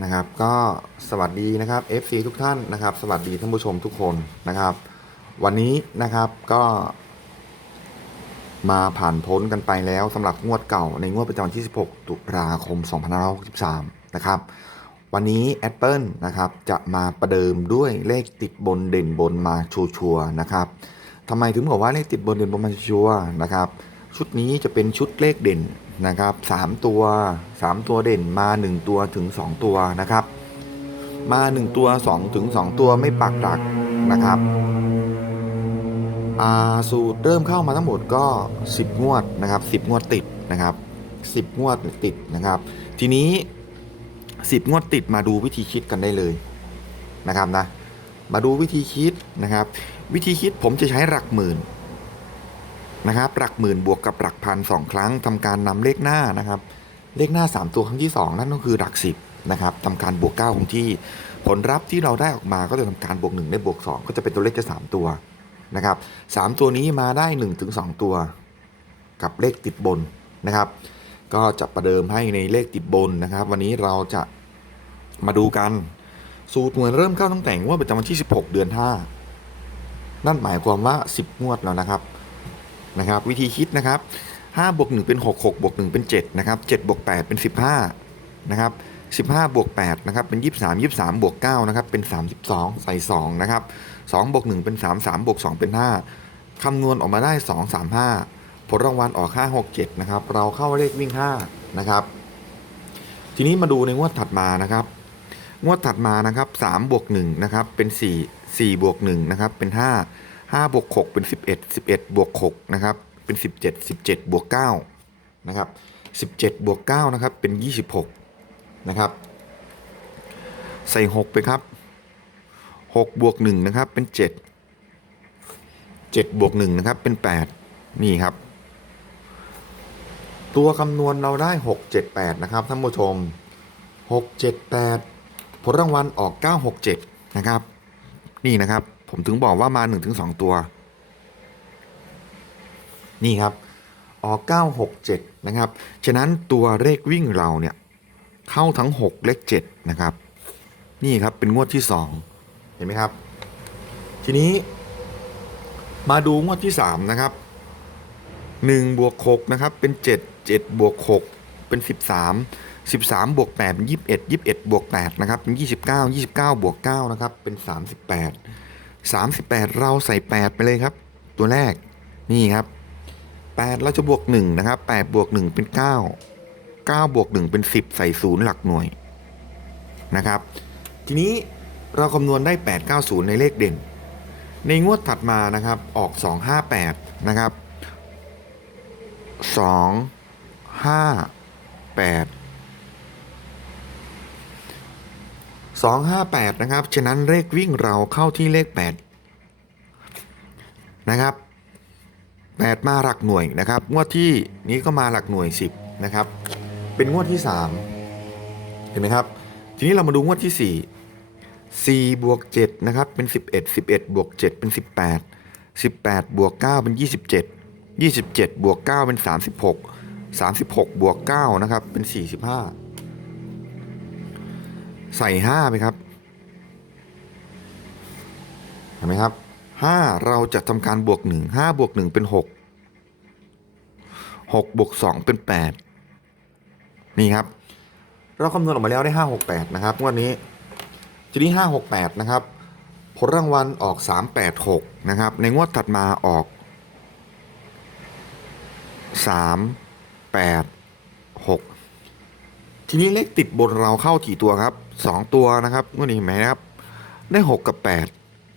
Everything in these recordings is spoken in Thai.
นะครับ ก็สวัสดีนะครับ FC ทุกท่านนะครับ สวัสดีท่านผู้ชมทุกคนนะครับ วันนี้นะครับก็มาผ่านพ้นกันไปแล้วสำหรับงวดเก่าในงวดประจำวันที่ 16 ตุลาคม 2563 นะครับ วันนี้ Apple นะครับจะมาประเดิมด้วยเลขติดบนเด่นบนมาชัวร์ๆนะครับทำไมถึงบอกว่าเลขติดบนเด่นบนมาชัวร์ๆนะครับ ชุดนี้จะเป็นชุดเลขเด่นนะครับ3ตัว 3 ตัวเด่นมา 1 ตัวถึง 2 ตัวนะครับ มา 1 ตัว2ถึง2ตัวไม่ปักหลักนะครับอาสูตรเริ่มเข้ามาทั้งหมดก็ 10 งวดนะครับ10 งวดติดนะครับ10 งวดติดนะครับ ทีนี้ 10 งวดติดมาดูวิธีคิดกันได้เลยนะครับนะมาดูวิธีคิดนะครับ วิธีคิดผมจะใช้หลักหมื่น นะครับ หลักหมื่นบวกกับหลักพันสองครั้งทำการนำเลขหน้านะครับ เลขหน้า 3 ตัวครั้งที่ 2 นั่นก็คือหลัก 10นะครับทำการบวก9ของที่ ผลลัพธ์ที่เราได้ออกมาก็จะทำการบวก1ได้บวก 2 ก็จะเป็นตัวเลขจะ 3 ตัวนะครับสามตัวนี้มาได้1นถึงสตัว กับเลขติดบนนะครับ ก็จะประเดิมให้ในเลขติดบนนะครับ วันนี้เราจะมาดูกันสูตรหน่วยเริ่มเข้าตั้งแต่งวดประจำวันที่ 16 เดือน 5 นั่นหมายความว่า 10 งวดแล้วนะครับ นะครับ วิธีคิดนะครับ5บวก1เป็น 6 6บวก1เป็น7นะครับ7บวก8เป็น 15นะครับ15บวก8นะครับเป็น 23 23บวก9นะครับเป็น 32 ใส่2นะครับ2บวก1เป็น 3 3บวก2เป็น 5คำนวณออกมาได้ 2 3 5 ผลรางวัลออก 5 6 7นะครับเราเข้าเลขวิ่ง 5 นะครับ ทีนี้มาดูในงวดถัดมานะครับ งวดถัดมานะครับ3บวก1นะครับเป็น 4 4บวก1นะครับเป็น 5 5บวก6เป็น 11 11บวก6นะครับเป็น 17 17บวก9นะครับ17บวก9นะครับเป็น 26นะครับใส่ 6 ไปครับ 6 บวก 1 นะครับ เป็น 7 7 บวก 1 นะครับ เป็น 8 นี่ครับ ตัวคำนวณเราได้ 6 7 8 นะครับ ท่านผู้ชม 6 7 8 ผลรางวัลออก 9 6 7 นะครับ นี่นะครับ ผมถึงบอกว่ามา1-2ตัว นี่ครับออก9 6 7 นะครับ ฉะนั้นตัวเลขวิ่งเราเนี่ยเข้าทั้ง 6 เลข 7 นะครับ นี่ครับเป็นงวดที่ 2 เห็นไหมครับ ทีนี้มาดูงวดที่ 3 นะครับ1บวก6นะครับเป็น 7 7บวก6เป็น 13 13บวก8เป็น21 21บวก8นะครับเป็น 29 29บวก9นะครับเป็น 38 38 เราใส่ 8 ไปเลยครับ ตัวแรกนี่ครับ 8 เราจะบวก 1 นะครับ 8 บวก 1 เป็น 9 9 บวก 1 เป็น 10 ใส่ศูนย์หลักหน่วยนะครับ ทีนี้เราคำนวณได้ 890 ในเลขเด่น ในงวดถัดมานะครับออก 258 นะครับ 258 258 นะครับ ฉะนั้นเลขวิ่งเราเข้าที่เลข 8 นะครับ 8 มาหลักหน่วยนะครับ งวดที่นี้ก็มาหลักหน่วย 10 นะครับ เป็นงวดที่ 3 เห็นไหมครับ ทีนี้เรามาดูงวดที่ 4 4บวก7นะครับ เป็น 11 11บวก7เป็น 18 18บวก9เป็น 27 27บวก9เป็น 36 36บวก9นะครับ เป็น 45 ใส่5ไปครับเห็นไหมครับ5เราจะทำการบวก1 5บวก1เป็น6 6บวก2เป็น8นี่ครับ เราคำนวณออกมาแล้วได้5 6 8นะครับงวดนี้ทีนี้5 6 8นะครับผลรางวัลออก3 8 6นะครับ ในงวดถัดมาออก3 8 6 ทีนี้เลขติดบนเราเข้ากี่ตัวครับ 2 ตัวนะครับงวดนี้เห็นไหมครับ ได้ 6 กับ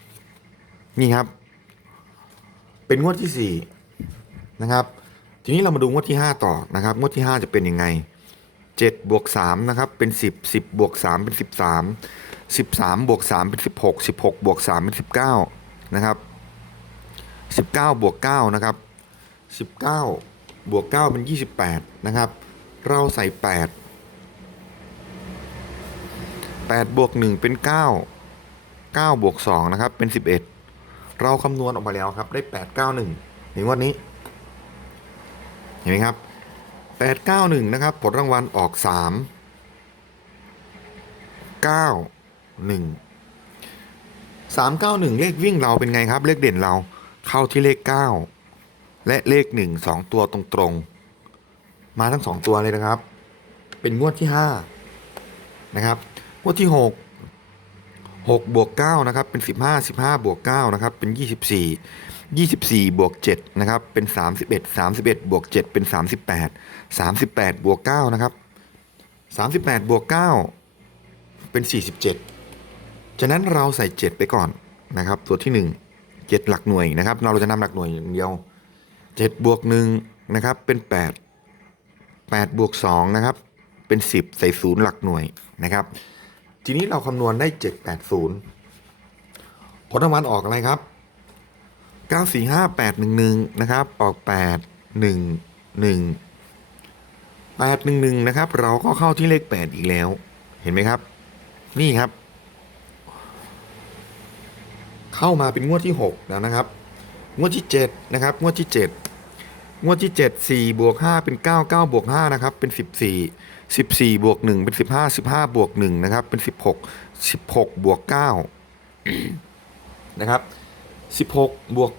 8 นี่ครับ เป็นงวดที่ 4 นะครับ ทีนี้เรามาดูงวดที่ 5 ต่อนะครับ งวดที่ 5 จะเป็นยังไง7บวก3นะครับ เป็น 10 10บวก3เป็น 13 13บวก3เป็น 16 16บวก3เป็น 19 นะครับ 19 บวก 9 นะครับ 19 บวก 9 เป็น 28 นะครับ เราใส่ 8 8บวก1เป็น 9 9บวก2นะครับเป็น 11 เราคำนวณออกมาแล้วครับได้ 891ในงวดนี้ เห็นไหมครับ 891 นะครับ ผลรางวัลออก3เก้าหนึ่งสามเก้าหนึ่งเลขวิ่งเราเป็นไงครับ เลขเด่นเราเข้าที่เลขเก้าและเลขหนึ่งสองตัวตรงๆ มาทั้งสองตัวเลยนะครับ เป็นงวดที่ห้านะครับ งวดที่หกหกบวกเก้านะครับเป็นสิบห้าสิบห้าบวกเก้านะครับเป็นยี่สิบสี่ยี่สิบสี่บวกเจ็ดนะครับเป็นสามสิบเอ็ดสามสิบเอ็ดบวกเจ็ดเป็นสามสิบแปดสามสิบแปดบวกเก้านะครับสามสิบแปดบวกเก้าเป็นสี่สิบเจ็ดฉะนั้นเราใส่เจ็ดไปก่อนนะครับ ตัวที่หนึ่งเจ็ดหลักหน่วยนะครับ เราจะนำหลักหน่วยอย่างเดียวเจ็ดบวกหนึ่งนะครับเป็นแปด8บวก2นะครับเป็น10ใส่ศูนย์หลักหน่วยนะครับ ทีนี้เราคำนวณได้ 780 ผลรางวัลออกอะไรครับ 945811 นะครับ ออก 811 811 นะครับ เราก็เข้าที่เลข 8 อีกแล้ว เห็นไหมครับ นี่ครับ เข้ามาเป็นงวดที่ 6 แล้วนะครับ งวดที่ 7 นะครับ งวดที่ 7 งวดที่ 7 4บวก5เป็น 9 9บวก5นะครับ เป็น 14 14บวก1เป็น 15 15บวก1นะครับเป็น 16 16บวก9นะครับ16บวก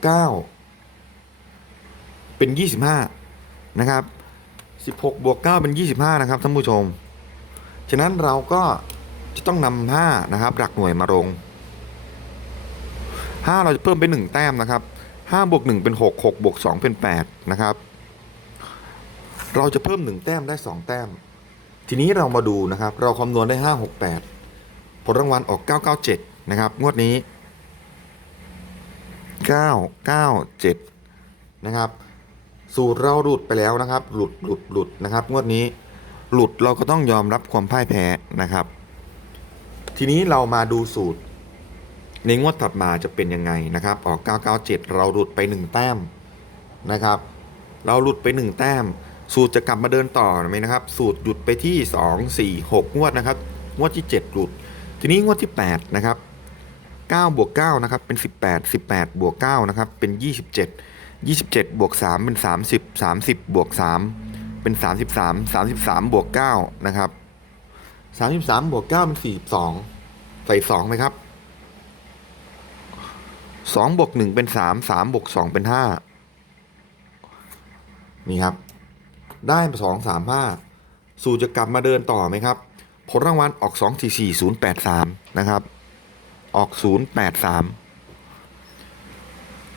9เป็น 25นะครับ16บวก9เป็น 25นะครับท่านผู้ชม ฉะนั้นเราก็จะต้องนำ5นะครับหลักหน่วยมาลง5เราจะเพิ่มเป็น 1 แต้มนะครับ5บวก1เป็น 6 6บวก2เป็น8นะครับเราจะเพิ่ม 1 แต้มได้ 2 แต้ม ทีนี้เรามาดูนะครับ เราคำนวณได้ 5 6 8 ผลรางวัลออก 997 นะครับ งวดนี้ 997 นะครับ สูตรเราหลุดไปแล้วนะครับ หลุดหลุดหลุดนะครับ งวดนี้ หลุดเราก็ต้องยอมรับความพ่ายแพ้นะครับ ทีนี้เรามาดูสูตร ในงวดถัดมาจะเป็นยังไงนะครับ ออก 997 เราหลุดไป 1 แต้มนะครับ เราหลุดไป 1 แต้ม สูตรจะกลับมาเดินต่อไหมนะครับ สูตรหยุดไปที่ 2 4 6 งวดนะครับ งวดที่ 7 หลุด ทีนี้งวดที่ 8 นะครับ9บวก9นะครับ เป็น 18 18 บวก9นะครับ เป็น 27 27 บวก 3 เป็น 30 30 บวก 3 เป็น 33 33 บวก 9 นะครับ 33 บวก 9 เป็น 42 ใส่ 2 ไหมครับสองบวกหนึ่งเป็นสามสามบวกสองเป็นห้านี่ครับ ได้สองสามห้าสูตรจะกลับมาเดินต่อไหมครับ ผลรางวัลออกสองสี่สี่ศูนย์แปดสามนะครับ ออกศูนย์แปดสาม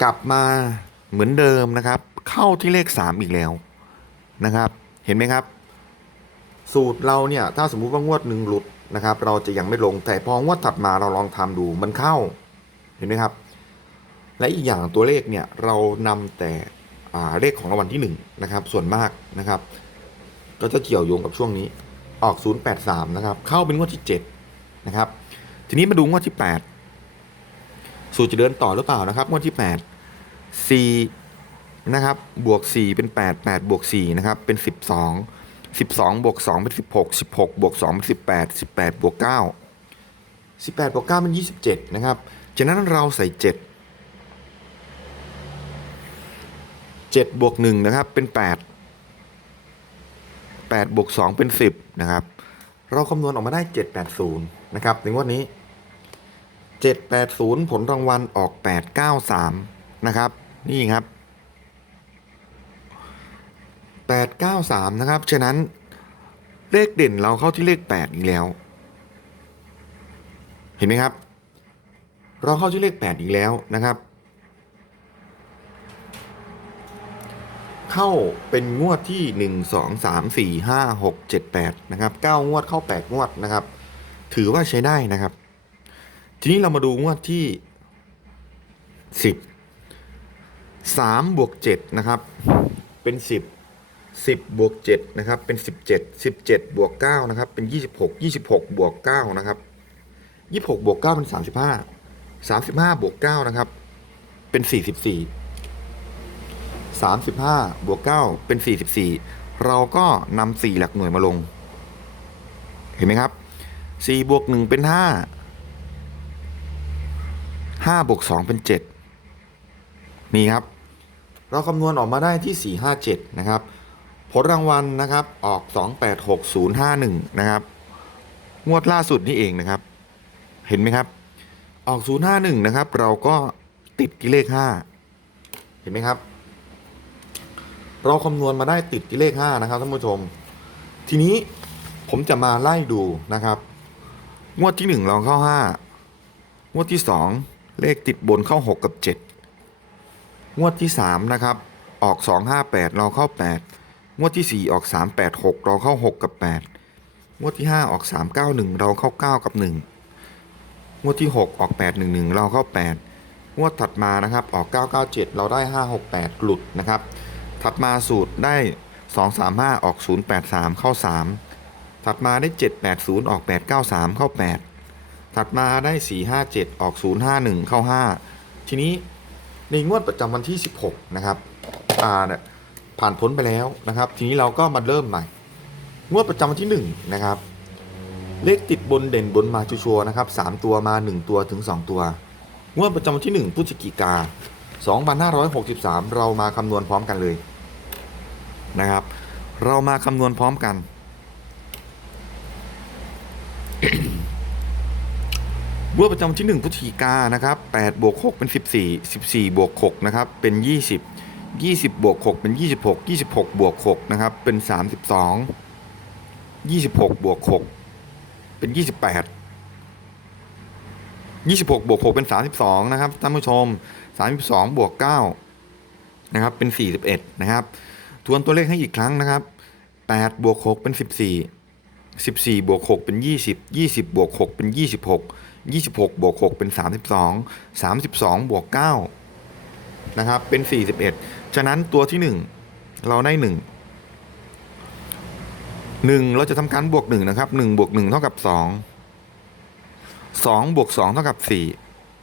กลับมาเหมือนเดิมนะครับ เข้าที่เลขสามอีกแล้วนะครับ เห็นไหมครับ สูตรเราเนี่ย ถ้าสมมุติว่างวดหนึ่งหลุดนะครับ เราจะยังไม่ลงแต่พองวดถัดมาเราลองทำดูมันเข้า เห็นไหมครับ และอีกอย่างตัวเลขเนี่ยเรานำแต่ เลขของรางวัลที่1นะครับส่วนมากนะครับ ก็จะเกี่ยวโยงกับช่วงนี้ออก 083 นะครับ เข้าเป็นงวดที่ 7 นะครับ ทีนี้มาดูงวดที่ 8 สูตรจะเดินต่อหรือเปล่านะครับ งวดที่ 8 4 นะครับ บวก 4 เป็น 8 8 บวก 4 นะครับ เป็น 12 12 บวก 2 เป็น 16 16 บวก 2 เป็น 18 18 บวก 9 18 บวก 9 เป็น 27 นะครับ ฉะนั้นเราใส่ 7 7บวก1นะครับเป็น 8 8บวก2เป็น 10นะครับ เราคำนวณออกมาได้ 780นะครับในงวดนี้ 780 ผลรางวัลออก 893นะครับนี่ครับ 893นะครับฉะนั้นเลขเด่นเราเข้าที่เลข 8 อีกแล้ว เห็นไหมครับ เราเข้าที่เลข 8 อีกแล้วนะครับ เข้าเป็นงวดที่ 1 2 3 4 5 6 7 8นะครับ9งวดเข้า 8 งวดนะครับ ถือว่าใช้ได้นะครับ ทีนี้เรามาดูงวดที่ 10 3บวก7นะครับเป็น 10 10บวก7นะครับเป็น 17 17บวก9นะครับเป็น 26 26บวก9นะครับ26บวก9เป็น 35 35บวก9นะครับเป็น 44 35 บวก 9 เป็น 44 เราก็นำ4หลักหน่วยมาลง เห็นไหมครับ 4 บวก 1 เป็น 5 5 บวก 2 เป็น 7 นี่ครับ เราคำนวณออกมาได้ที่ 457 นะครับ ผลรางวัลนะครับออก 286051 นะครับ งวดล่าสุดนี่เองนะครับ เห็นไหมครับ ออก 0 5 1 นะครับ เราก็ติดที่เลข 5 เห็นไหมครับ เราคำนวณมาได้ติดที่เลข 5 นะครับท่านผู้ชม ทีนี้ผมจะมาไล่ดูนะครับ งวดที่ 1 เราเข้า 5 งวดที่ 2 เลขติดบนเข้า 6 กับ 7 งวดที่ 3 นะครับ ออก 258 เราเข้า 8 งวดที่ 4 ออก 386 เราเข้า 6 กับ 8 งวดที่ 5 ออก 391 เราเข้า 9 กับ 1 งวดที่ 6 ออก 811 เราเข้า 8 งวดถัดมานะครับ ออก 997 เราได้ 568 หลุดนะครับ ถัดมาสูตรได้ 235 ออก 083 เข้า 3 ถัดมาได้ 780 ออก 893 เข้า 8 ถัดมาได้ 457 ออก 051 เข้า 5 ทีนี้ในงวดประจำวันที่ 16 นะครับอ่าเนี่ยผ่านพ้นไปแล้วนะครับ ทีนี้เราก็มาเริ่มใหม่ งวดประจำวันที่ 1 นะครับ เลขติดบนเด่นบนมาชัวร์ๆนะครับ 3 ตัวมา 1 ตัวถึง 2 ตัว งวดประจำวันที่ 1พฤศจิกา2563 เรามาคำนวณพร้อมกันเลย นะครับ เรามาคำนวณพร้อมกันงวดประจำวันที่ 1พฤศจิกานะครับ8บวก6เป็น 14 14บวก6นะครับเป็น 20 20 บวก 6 เป็น 26 26 บวก 6 นะครับ เป็น 32 26 บวก 6 เป็น 28 26 บวก 6 เป็น 32 นะครับ ท่านผู้ชม 32 บวก 9 นะครับ เป็น 41 นะครับ วนตัวเลขให้อีกครั้งนะครับ8บวก6เป็น 14 14บวก6เป็น 20 20บวก6เป็น 26 26 บวก 6 เป็น 32 32 บวก 9 นะครับ เป็น 41 ฉะนั้นตัวที่ 1 เราได้ 1 1 เราจะทำการบวก 1 นะครับ 1 บวก 1 เท่ากับ 2 2 บวก 2 เท่ากับ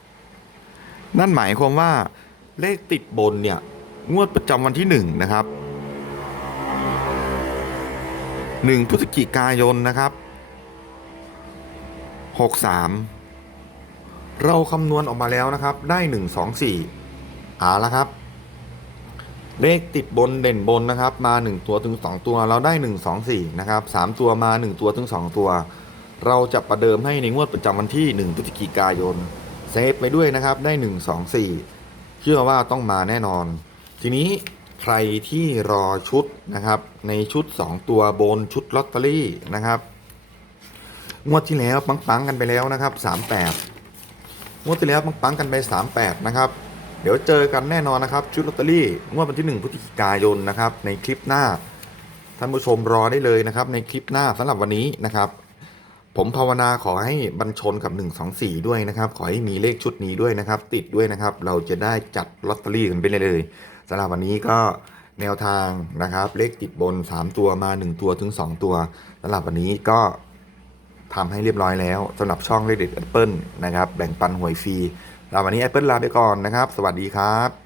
4 นั่นหมายความว่าเลขติดบนเนี่ย งวดประจำวันที่ 1 นะครับ 1พฤศจิกายนนะครับ 63 เราคำนวณออกมาแล้วนะครับ ได้ 1 2 4เอาละครับ เลขติดบนเด่นบนนะครับ มา 1 ตัวถึง 2 ตัว เราได้ 1 2 4 นะครับ 3 ตัวมา 1 ตัวถึง 2 ตัว เราจะประเดิมให้ในงวดประจำวันที่ 1 พฤศจิกายน เซฟไปด้วยนะครับ ได้ 1 2 4 เชื่อว่าต้องมาแน่นอน ทีนี้ ใครที่รอชุดนะครับ ในชุด 2 ตัวบนชุดลอตเตอรี่นะครับ งวดที่แล้วปังๆกันไปแล้วนะครับ 38 งวดที่แล้วปังๆกันไป 38 นะครับ เดี๋ยวเจอกันแน่นอนนะครับ ชุดลอตเตอรี่งวดวันที่ 1พฤศจิกายนนะครับ ในคลิปหน้าท่านผู้ชมรอได้เลยนะครับ ในคลิปหน้าสำหรับวันนี้นะครับ ผมภาวนาขอให้บรรชนกับ 1 2 4 ด้วยนะครับ ขอให้มีเลขชุดนี้ด้วยนะครับ ติดด้วยนะครับ เราจะได้จัดลอตเตอรี่กันไปเลย สำหรับวันนี้ก็แนวทางนะครับเลขติดบน 3 ตัวมา 1 ตัวถึง 2 ตัวสำหรับวันนี้ก็ทำให้เรียบร้อยแล้วสำหรับช่องเลขเด็ดแอปเปิลนะครับแบ่งปันหวยฟรีสำหรับวันนี้แอปเปิลลาไปก่อนนะครับ สวัสดีครับ